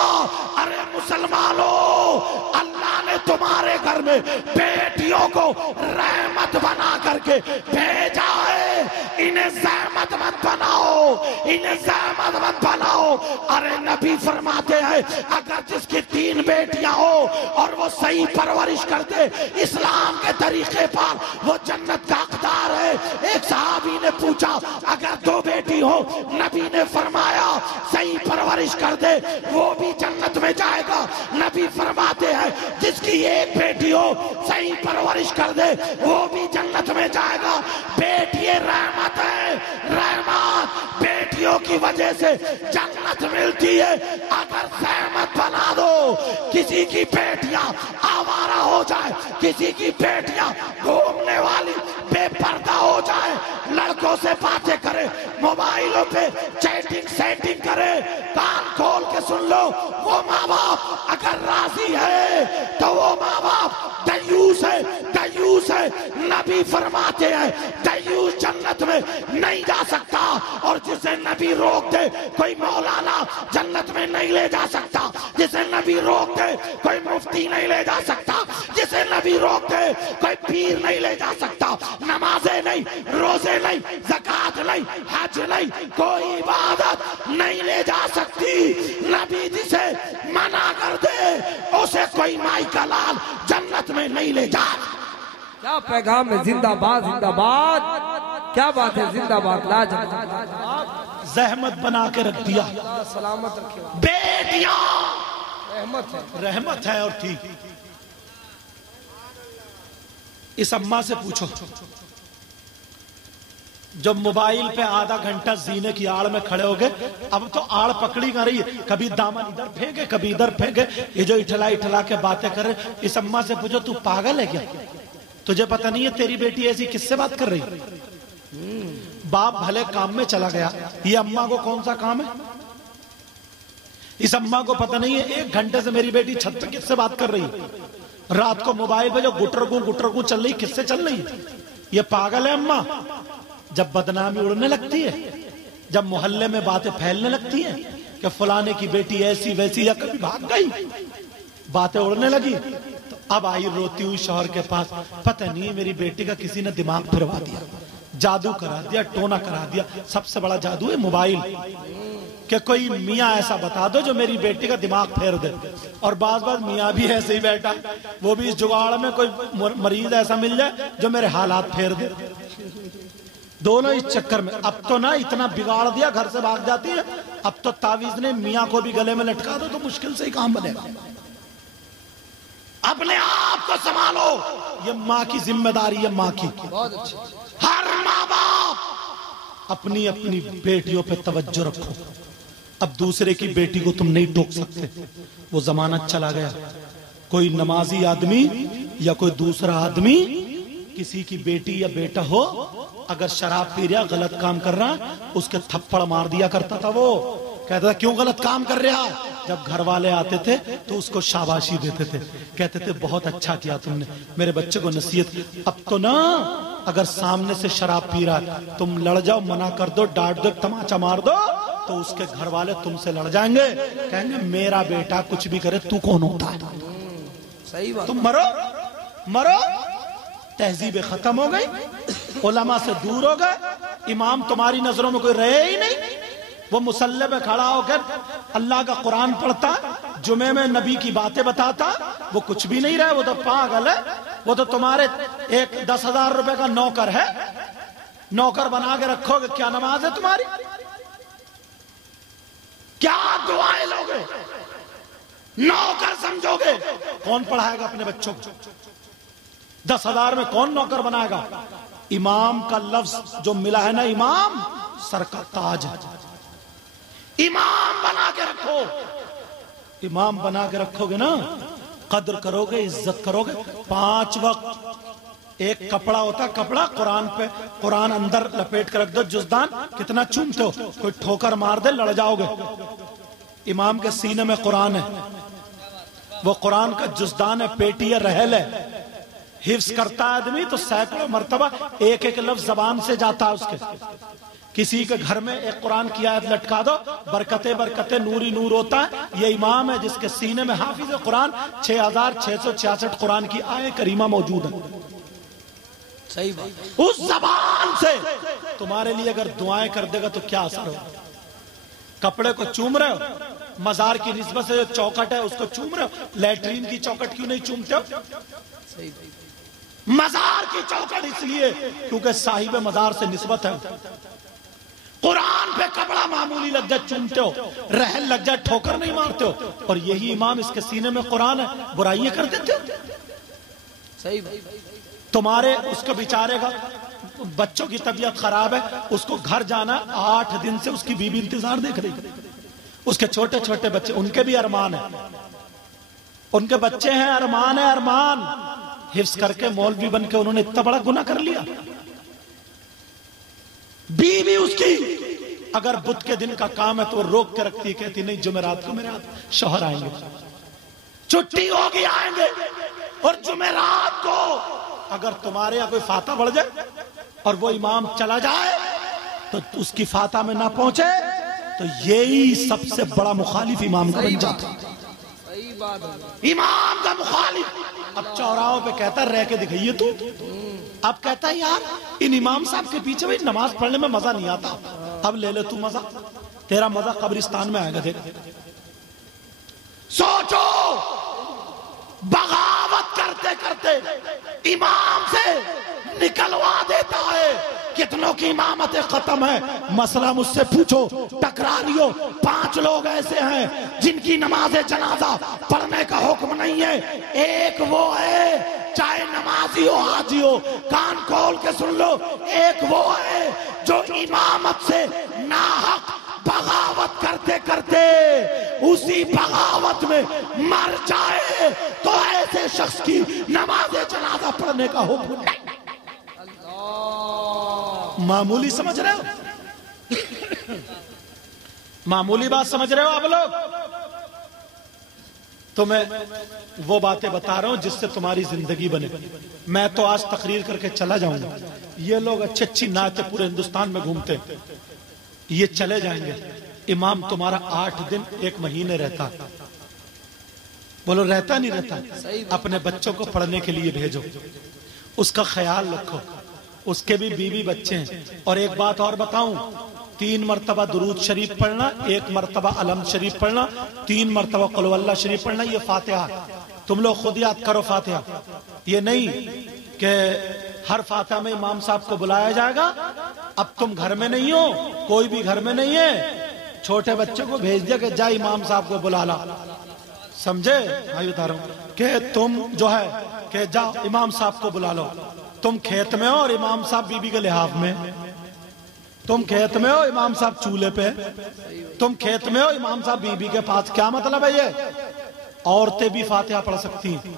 ارے مسلمانوں، اللہ نے تمہارے گھر میں بیٹیوں کو رحمت بنا کر کے بھیجا ہے. انہیں زحمت مت بناؤ، انہیں زحمت مت بناؤ. ارے نبی فرماتے ہیں اگر جس کی 3 بیٹیاں ہو اور وہ صحیح پرورش کر دے اسلام کے طریقے پر، وہ جنت کا حقدار ہے. ایک صحابی نے پوچھا اگر 2 بیٹی ہو، نبی نے فرمایا صحیح پرورش کر دے وہ بھی جنت میں جائے گا. نبی فرماتے ہیں جس کی 1 بیٹی ہو صحیح پرورش کر دے وہ بھی جنت میں جائے گا. بیٹی رحمت ہے، رحمت بیٹیوں کی وجہ سے جنت ملتی ہے. اگر زحمت بنا دو، کسی کی بیٹیاں آوارہ ہو جائے، کسی کی بیٹیاں گھومنے والی بے پردہ ہو جائے، لڑکوں سے باتیں کرے، موبائلوں پہ چیٹنگ سیٹنگ کرے، کان کھول کے سن لو. وہ ماں باپ اگر راضی ہے تو وہ ماں باپ دیوس ہے. دیوس دیوس ہے، نبی فرماتے ہیں دیوس جنت میں نہیں جا سکتا، اور جسے نبی روک دے کوئی مولانا جنت میں نہیں لے جا سکتا، جسے نبی روک دے کوئی مفتی نہیں لے جا سکتا، جسے نبی روک دے کوئی پیر نہیں لے جا سکتا، نمازیں نہیں، روزے نہیں، زکوٰۃ نہیں، حج نہیں، کوئی عبادت نہیں لے جا سکتی۔ نبی جسے منع کر دے اسے کوئی مائی کا لال جنت میں نہیں لے جا۔ کیا پیغام ہے، زندہ باد زندہ باد، کیا بات ہے، زندہ باد، لاجواب، زحمت بنا کے رکھ دیا، سلامت رکھے، بیٹیاں رحمت ہے، رحمت ہے اور تھی۔ اس اماں سے پوچھو جب موبائل پہ آدھا گھنٹہ زینے کی آڑ میں کھڑے ہو گئے، اب تو آڑ پکڑی نہ رہی ہے، کبھی دامن ادھر پھینکے کبھی ادھر پھینکے، یہ جو اٹھلا کے باتیں کر رہے، اس اماں سے پوچھو تو پاگل ہے کیا؟ تجھے پتہ نہیں ہے تیری بیٹی ایسی کس سے بات کر رہی؟ باپ بھلے کام میں چلا گیا، یہ اماں کو کون سا کام ہے؟ اس اماں کو پتہ نہیں ہے 1 گھنٹے سے میری بیٹی چھت پہ کس سے بات کر رہی ہے، رات کو موبائل پہ جو گٹر گو چل رہی کس سے چل رہی ہے؟ یہ پاگل ہے اماں۔ جب بدنامی اڑنے لگتی ہے، جب محلے میں باتیں پھیلنے لگتی ہیں کہ فلانے کی بیٹی ایسی ویسی یا کبھی بھاگ گئی، باتیں اڑنے لگی، تو اب آئی روتی ہوئی شوہر کے پاس، پتہ نہیں میری بیٹی کا کسی نے دماغ پھروا دیا، جادو کرا دیا، ٹونا کرا دیا۔ سب سے بڑا جادو ہے موبائل، کہ کوئی میاں ایسا بتا دو جو میری بیٹی کا دماغ پھیر دے، اور بعض میاں بھی ایسے ہی بیٹھا، وہ بھی اس جگاڑ میں کوئی مریض ایسا مل جائے جو میرے حالات پھیر دے، دونوں اس چکر میں۔ اب تو نہ اتنا بگاڑ دیا گھر سے بھاگ جاتی ہے، اب تو تعویذ نے میاں کو بھی گلے میں لٹکا دو تو مشکل سے ہی کام بنے گا۔ اپنے آپ کو سنبھالو، یہ ماں کی ذمہ داری ہے، ماں کی۔ ہر ماں باپ اپنی اپنی بیٹیوں پہ توجہ رکھو۔ اب دوسرے کی بیٹی کو تم نہیں ٹوک سکتے، وہ زمانہ چلا گیا۔ کوئی نمازی آدمی یا کوئی دوسرا آدمی کسی کی بیٹی یا بیٹا ہو، اگر شراب پی رہا، غلط کام کر رہا، اس کے تھپڑ مار دیا کرتا تھا۔ وہ کہتا تھا کیوں غلط کام کر رہا؟ جب گھر والے آتے تھے تو اس کو شاباشی دیتے تھے، کہتے تھے بہت اچھا کیا تم نے، میرے بچے کو نصیحت کی۔ اب تو نا، اگر سامنے سے شراب پی رہا ہے تم لڑ جاؤ، منع کر دو، ڈانٹ دو، تماچا مار دو، تو اس کے گھر والے تم سے لڑ جائیں گے، کہیں گے میرا بیٹا کچھ بھی کرے تو کون ہوتا ہے؟ صحیح بات، تم مرو، تہذیب ختم ہو گئی، علماء سے دور ہو گئے، امام تمہاری نظروں میں کوئی رہے ہی نہیں۔ وہ مصلی پہ کھڑا ہو کر اللہ کا قرآن پڑھتا، جمعے میں نبی کی باتیں بتاتا، وہ کچھ بھی نہیں رہے، وہ تو پاگل ہے، وہ تو تمہارے 10,000 روپے کا نوکر ہے، نوکر بنا کے رکھو گے، کیا نماز ہے تمہاری؟ کیا دعائیں لوگے؟ نوکر سمجھو گے؟ کون پڑھائے گا اپنے بچوں کو؟ 10,000 میں کون نوکر بنائے گا؟ امام کا لفظ جو ملا ہے نا، امام سر کا تاج ہے، امام بنا کے رکھو، امام بنا کے رکھو گے نا، قدر کرو گے، عزت کرو گے۔ 5 وقت ایک کپڑا ہوتا، کپڑا قرآن پہ، قرآن اندر لپیٹ کر رکھ دو، جزدان کتنا چومتے ہو، کوئی ٹھوکر مار دے لڑ جاؤ گے۔ امام کے سینے میں قرآن ہے، وہ قرآن کا جزدان ہے، پیٹی ہے، رحل ہے، حفظ کرتا ہے آدمی تو سینکڑوں مرتبہ ایک ایک لفظ زبان سے جاتا ہے اس کے۔ کسی کے گھر میں ایک قرآن کی آیت لٹکا دو، برکتیں نوری نور ہوتا ہے۔ یہ امام ہے جس کے سینے میں حافظ قرآن 6,666 قرآن کی آیت کریمہ موجود ہے۔ صحیح بات، اس زبان سے تمہارے لیے اگر دعائیں کر دے گا تو کیا اثر ہو؟ کپڑے کو چوم رہے ہو، مزار کی نسبت سے جو چوکٹ ہے اس کو چوم رہے ہو، لیٹرین کی چوکٹ کیوں نہیں چومتے ہو؟ مزار کی چوکٹ اس لیے کیونکہ صاحب مزار سے نسبت ہے۔ قرآن پہ کپڑا معمولی لگ جائے چومتے ہو، رحل لگ جائے ٹھوکر نہیں مارتے ہو، اور یہی امام اس کے سینے میں قرآن ہے، برائیاں کر دیتے ہو۔ صحیح بات، تمہارے اس کو بیچارے گا بچوں کی طبیعت خراب ہے، اس کو گھر جانا، 8 دن سے اس کی بیوی انتظار دیکھ رہی، اس کے چھوٹے چھوٹے بچے، ان کے بھی ارمان ہے، ان کے بچے ہیں، ارمان ہے، ارمان حفظ کر کے مولوی بن کے انہوں نے اتنا بڑا گناہ کر لیا۔ بیوی اس کی اگر بدھ کے دن کا کام ہے تو وہ روک کے رکھتی ہے، کہتی نہیں جمعرات کو میرے ہاتھ شوہر آئیں گے، چھٹی ہوگی آئیں گے، اور جمعرات کو اگر تمہارے یہاں کوئی فاتحہ پڑھ جائے اور وہ امام چلا جائے تو اس کی فاتحہ میں نہ پہنچے تو یہی سب سے بڑا مخالف امام کا بن جاتا ہے۔ امام کا مخالف اب چوراہوں پہ کہتا رہ کے دکھائیے تو اب کہتا ہے یار ان امام صاحب کے پیچھے بھی نماز پڑھنے میں مزہ نہیں آتا، اب لے لے تو مزہ، تیرا مزہ قبرستان میں آئے گا۔ دیکھ سوچو بغاوت کرتے کرتے امام سے نکلوا دیتا ہے، کتنوں کی امامتیں ختم ہے۔ مسئلہ مجھ سے پوچھو، ٹکراریو 5 لوگ ایسے ہیں جن کی نماز جنازہ پڑھنے کا حکم نہیں ہے۔ ایک وہ ہے، چاہے نمازی ہو حاجی ہو، کان کھول کے سن لو، ایک وہ ہے جو امامت سے ناحق بغاوت کرتے کرتے اسی بغاوت میں مر جائے تو ایسے شخص کی نماز جنازہ پڑھنے کا حکم نہیں۔ معمولی سمجھ رہے ہو؟ معمولی بات سمجھ رہے ہو آپ لوگ؟ تو میں وہ باتیں بتا رہا ہوں جس سے تمہاری زندگی بنے۔ میں تو آج تقریر کر کے چلا جاؤں گا، یہ لوگ اچھی اچھی نعتیں پورے ہندوستان میں گھومتے، یہ چلے جائیں گے، امام تمہارا 8 دن 1 مہینے رہتا۔ بولو رہتا نہیں رہتا؟ اپنے بچوں کو پڑھنے کے لیے بھیجو، اس کا خیال رکھو، اس کے بھی بیوی بچے ہیں۔ اور ایک بات اور بتاؤں، 3 مرتبہ درود شریف پڑھنا، 1 مرتبہ الحمد شریف پڑھنا، 3 مرتبہ قل هو اللہ شریف پڑھنا، یہ فاتحہ۔ تم لوگ خود یاد کرو فاتحہ، یہ نہیں کہ ہر فاتحہ میں امام صاحب کو بلایا جائے گا۔ اب تم گھر میں نہیں ہو، کوئی بھی گھر میں نہیں ہے، چھوٹے بچے کو بھیج دیا کہ جا امام صاحب کو بلا لا، سمجھے؟ میں بتا رہا ہوں کہ تم جو ہے کہ جا امام صاحب کو بلا لو۔ تم کھیت میں ہو اور امام صاحب بیوی کے لحاف میں، تم کھیت میں ہو امام صاحب چولہے پہ، تم کھیت میں ہو امام صاحب بیوی کے پاس۔ کیا مطلب ہے یہ؟ عورتیں بھی فاتحہ پڑھ سکتی ہیں۔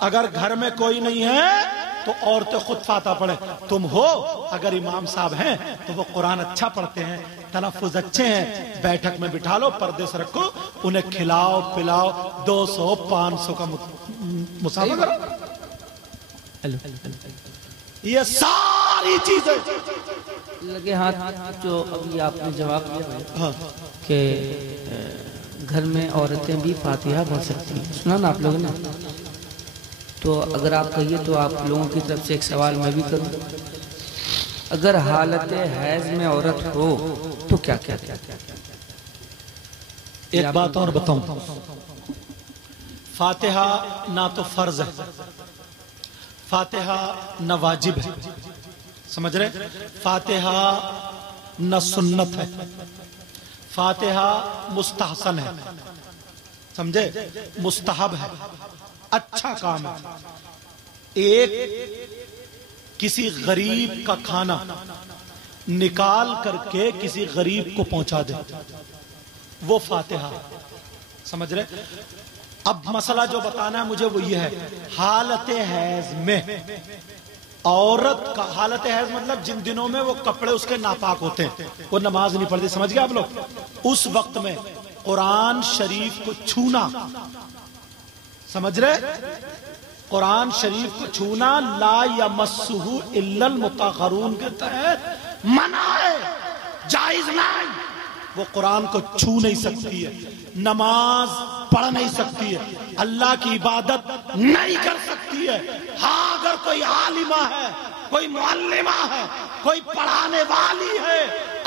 اگر گھر میں کوئی نہیں ہے تو عورتیں خود فاتحہ پڑھیں۔ تم ہو اگر امام صاحب ہیں تو وہ قرآن اچھا پڑھتے ہیں، تلفظ اچھے ہیں، بیٹھک میں بٹھا لو، پردے سے رکھو، انہیں کھلاؤ پلاؤ، 200 500 کا مسافہ کرو۔ یہ ساری چیزیں لگے ہاتھ جو ابھی آپ نے جواب دیا کہ گھر میں عورتیں بھی فاتحہ پڑھ سکتی ہیں، سنا نا آپ لوگوں نے؟ تو اگر آپ کہیے تو آپ لوگوں کی طرف سے ایک سوال میں بھی کروں، اگر حالت حیض میں عورت ہو تو کیا کیا کیا؟ ایک بات اور بتاؤں، فاتحہ نہ تو فرض ہے، فاتحہ نہ واجب ہے، سمجھ رہے؟ فاتحہ نہ سنت ہے، فاتحہ مستحسن ہے، سمجھے؟ مستحب ہے، اچھا کام ہے۔ ایک کسی غریب کا کھانا نکال کر کے کسی غریب کو پہنچا دے، وہ فاتحہ، سمجھ رہے؟ اب مسئلہ جو بتانا ہے مجھے وہ یہ ہے، حالت حیض میں عورت کا، حالت حیض مطلب جن دنوں میں وہ کپڑے اس کے ناپاک ہوتے ہیں، وہ نماز نہیں پڑھتی، سمجھ گئے آپ لوگ؟ اس وقت میں قرآن شریف کو چھونا، سمجھ رہے؟ قرآن شریف کو چھونا لا یمسہ الا المطہرون کے تحت منع ہے، جائز نہیں۔ وہ قرآن کو چھو نہیں سکتی ہے، نماز پڑھ نہیں سکتی ہے، اللہ کی عبادت نہیں کر سکتی ہے۔ ہاں اگر کوئی عالمہ ہے، کوئی معلمہ ہے، کوئی پڑھانے والی ہے،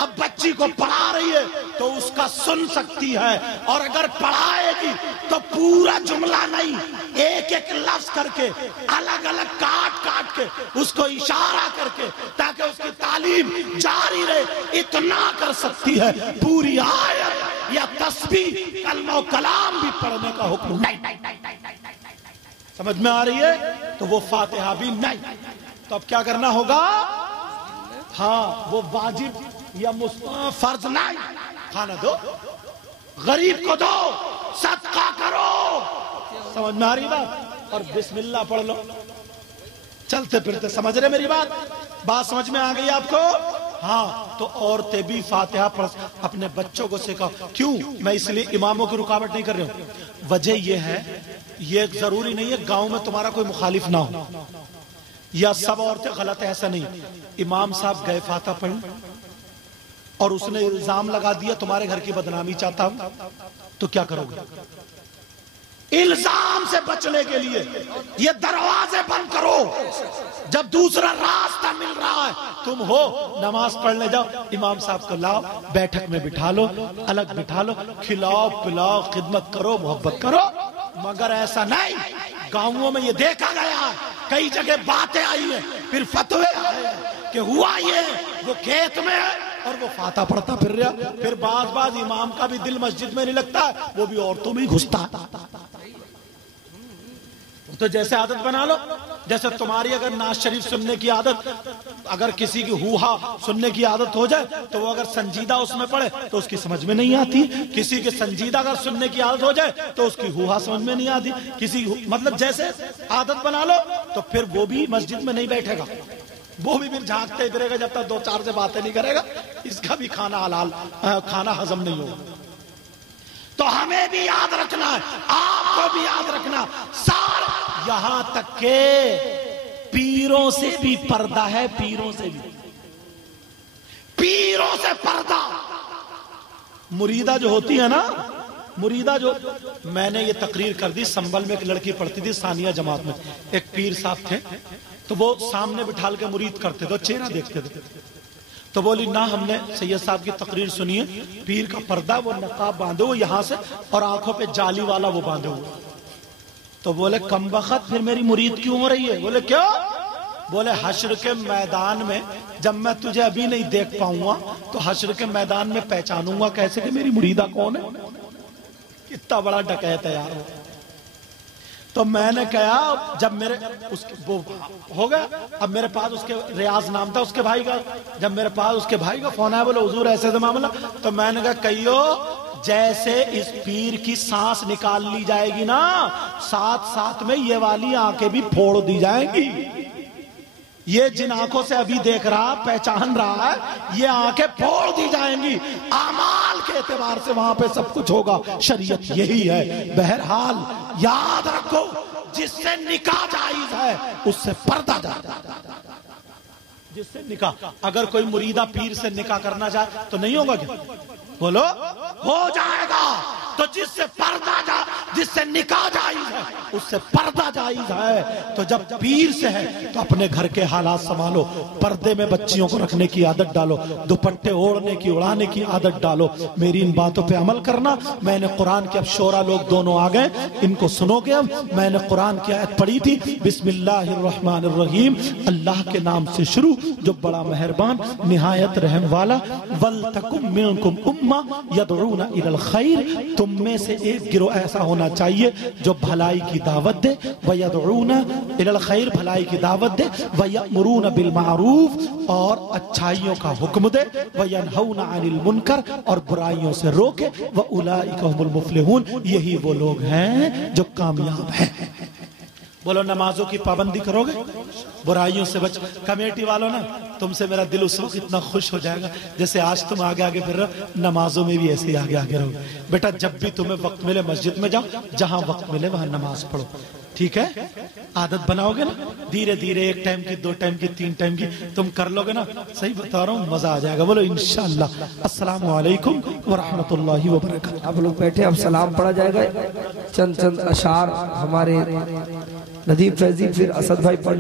اب بچی کو پڑھا رہی ہے تو اس کا سن سکتی ہے، اور اگر پڑھائے گی تو پورا جملہ نہیں، ایک ایک لفظ کر کے الگ الگ کاٹ کاٹ کے اس کو اشارہ کر کے تاکہ اس کی تعلیم جاری رہے، اتنا کر سکتی ہے۔ پوری آیت یا تسبیح کلمہ و کلام بھی پڑھنے کا حکم نہیں۔ سمجھ میں آ رہی ہے؟ تو وہ فاتحہ بھی نہیں۔ تو اب کیا کرنا ہوگا؟ ہاں وہ واجب یا فرض نہیں، کھانا دو، غریب کو دو، صدقہ کرو، سمجھ میں آ رہی بات؟ اور بسم اللہ پڑھ لو، چلتے پھرتے، سمجھ رہے میری بات سمجھ میں آ گئی آپ کو؟ ہاں تو عورتیں بھی فاتحہ پڑھ، اپنے بچوں کو سکھاؤ۔ کیوں؟ میں اس لیے اماموں کی رکاوٹ نہیں کر رہا ہوں، وجہ یہ ہے، یہ ضروری نہیں ہے گاؤں میں تمہارا کوئی مخالف نہ ہو، یا سب عورتیں غلط ہے ایسا نہیں. امام صاحب گئے فاتحہ پڑھنے اور اس نے الزام لگا دیا تمہارے گھر کی بدنامی چاہتا ہوں, تو کیا کرو گے؟ الزام سے بچنے کے لیے یہ دروازے بند کرو. جب دوسرا راستہ مل رہا ہے, تم ہو نماز پڑھنے جاؤ, امام صاحب کو لاؤ, بیٹھک میں بٹھا لو, الگ بٹھا لو, کھلاؤ پلاؤ, خدمت کرو, محبت کرو. مگر ایسا نہیں. گاؤں میں یہ دیکھا گیا ہے, کئی جگہ باتیں آئی ہیں, پھر فتوے آئے ہیں کہ ہوا یہ, وہ کھیت میں ہے اور وہ فاتحہ پڑھتا پھر رہا. پھر بعض امام کا بھی دل مسجد میں نہیں لگتا ہے, وہ بھی عورتوں میں گھستا. تو جیسے عادت بنا لو, جیسے تمہاری اگر ناز شریف سننے کی عادت, اگر کسی کی ہوہا سننے کی عادت ہو جائے تو وہ اگر سنجیدہ اس میں پڑھے تو اس کی سمجھ میں نہیں آتی. کسی کے سنجیدہ اگر سننے کی عادت ہو جائے تو اس کی ہوہا سمجھ میں نہیں آتی. کسی مطلب جیسے عادت بنا لو تو پھر وہ بھی مسجد میں نہیں بیٹھے گا, وہ بھی پھر جھانکتے پھرے گا جب تک دو چار سے باتیں نہیں کرے گا, اس کا بھی کھانا حلال, کھانا ہضم نہیں ہوگا. تو ہمیں بھی یاد رکھنا ہے, آپ کو بھی یاد رکھنا, سارا یہاں تک کہ پیروں سے بھی پردہ ہے, پیروں سے بھی, پیروں سے پردہ. مریدہ جو ہوتی ہے نا, مریدہ جو, میں نے یہ تقریر کر دی, سنبل میں ایک لڑکی پڑھتی تھی ثانیہ جماعت میں, ایک پیر صاحب تھے, تو وہ سامنے بٹھال کے مرید کرتے تھے, چہرہ دیکھتے تھے. تو بولی نہ, ہم نے سید صاحب کی تقریر سنی ہے, پیر کا پردہ, وہ نقاب باندھے ہوئے یہاں سے اور آنکھوں پہ جالی والا وہ باندھے ہوئے. تو بولے کم وقت پھر میری مرید کیوں ہو رہی ہے؟ بولے کیوں؟ بولے حشر کے میدان میں جب میں تجھے ابھی نہیں دیکھ پاؤں گا تو حشر کے میدان میں پہچانوں گا کیسے کہ میری مریدہ کون ہے. کتنا بڑا ڈکیت ہے یار. تو میں نے کہا جب میرے وہ ہو گیا, اب میرے پاس اس کے ریاض نام تھا اس کے بھائی کا, جب میرے پاس اس کے بھائی کا فون آیا, بولے حضور ایسے سے معاملہ, تو میں نے کہا کہیو جیسے اس پیر کی سانس نکال لی جائے گی نا, ساتھ ساتھ میں یہ والی آنکھیں بھی پھوڑ دی جائیں گی. یہ جن آنکھوں سے ابھی دیکھ رہا, پہچان رہا ہے, یہ آنکھیں پھوڑ دی جائیں گی. اعمال کے اعتبار سے وہاں پہ سب کچھ ہوگا. شریعت یہی ہے. بہرحال یاد رکھو, جس سے نکاح جائز ہے اس سے پردہ جائز ہے. جس سے نکاح, اگر کوئی مریدہ پیر سے نکاح کرنا چاہے تو نہیں ہوگا کیا؟ بولو ہو جائے گا. تو جس سے پردہ جس سے نکاح جائز ہے اس سے پردہ جائز ہے. تو جب پیر سے ہے تو اپنے گھر کے حالات سنبھالو, پردے میں بچیوں کو رکھنے کی عادت ڈالو, دوپٹے اوڑھنے کی اڑانے کی عادت ڈالو. میری ان باتوں پہ عمل کرنا. میں نے قرآن کے, اب شورا لوگ دونوں آ گئے, ان کو سنو گے. اب میں نے قرآن کی آیت پڑھی تھی, بسم اللہ الرحمن الرحیم, اللہ کے نام سے شروع جو بڑا مہربان نہایت رحم والا. وَلْتَكُمْ مِنْكُمْ أُمَّةٌ يَدْعُونَ إِلَى الْخَيْرِ, تم میں سے ایک گروہ ایسا ہونا چاہیے جو بھلائی کی دعوت دے. وَيَدْعُونَ إِلَى الْخَيْرِ, بھلائی کی دعوت دے. وَيَأْمُرُونَ بِالْمَعْرُوفِ, اور اچھائیوں کا حکم دے. وَيَنْهَوْنَ عَنِ الْمُنْكَرِ, اور برائیوں سے روکے. وَأُولَئِكَ هُمُ الْمُفْلِحُونَ, یہی وہ لوگ ہیں جو کامیاب ہیں. بولو نمازوں کی پابندی کرو گے, برائیوں سے بچ. کمیٹی والوں نا, تم سے میرا دل اس وقت اتنا خوش ہو جائے گا جیسے آج تم آگے آگے پھر رہو, نمازوں میں بھی ایسے ہی آگے آگے رہو. بیٹا جب بھی تمہیں وقت ملے مسجد میں جاؤ, جہاں وقت ملے وہاں نماز پڑھو, ٹھیک ہے؟ عادت بناؤ گے نا, دھیرے دھیرے 1 ٹائم کی, 2 ٹائم کی, 3 ٹائم کی تم کر لو گے نا, صحیح بتا رہا ہوں, مزہ آ جائے گا. بولو انشاءاللہ. السلام علیکم ورحمۃ اللہ وبرکاتہ. آپ لوگ بیٹھے, اب سلام پڑھا جائے گا. چند اشعار ہمارے ندیم فیضی پھر اسد بھائی پڑھ